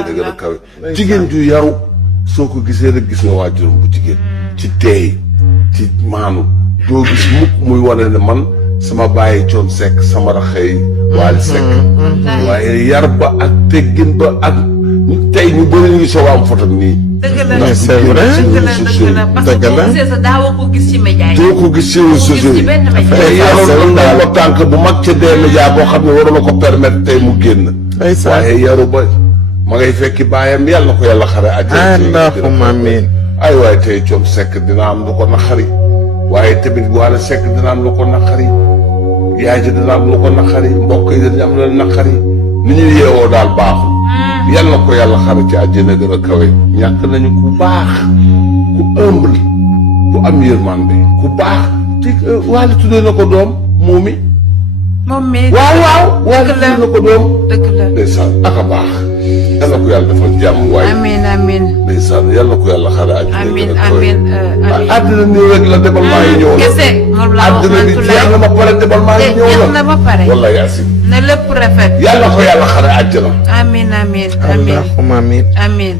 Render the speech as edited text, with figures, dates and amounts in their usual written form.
àjjana gën a kawe jigéen ju yaru soo ko gisee rek gis nga waajuram bu jigéen ci teey ci maanu doo gis mukk muy wane ne man sama bàyyi Thione Seck sama raxey Wally Seck waaye yar ba ak teggin ba ak tey ñu bëri ñu ngi soog a am photo nii c'est vrai parce que boo gisee sa daawoo ko gis ci média yi doo ko gis ci réseaux sociaux yi yaroon na ko tànk bu mag ca dee média boo xam ne waroon na ko permettre tey mu génn waaye yaru ba ma ngay fekki baayam yàlla na ko yàlla xare àjjana allahumma amiin ay waaye tey Thione Seck dina am lu ko naqari waaye tamit Wally Seck dina am lu ko naqari yaay ji dina am lu ko naqari mbokk yi dina am lu naqari ni ñu yeewoo daal baaxul yàlla na ko yàlla xare ci àjjana gën a kawe ñàkk nañu ku baax ku humble ku am yërmande ku baax te Wally tuddee na ko doom moom mi waaw Wally tuddee na ko doom dëgg la ndeysaan ak a baax yàlla ko yàlla defal jàmm waaye amiin ndeysaan yàlla ko yàlla xare àjjana amiin gën a kawe amiin àddina nii rek la demal maa ngi ñëw la kese moom laa wax àddina bi jeex na ba pare demal maa ngi ñëw la jeex na ba pare walla yaasin na lépp rafet yàlla ko yàlla xare àjjana amiin amiin amiin allahumma amiin amiin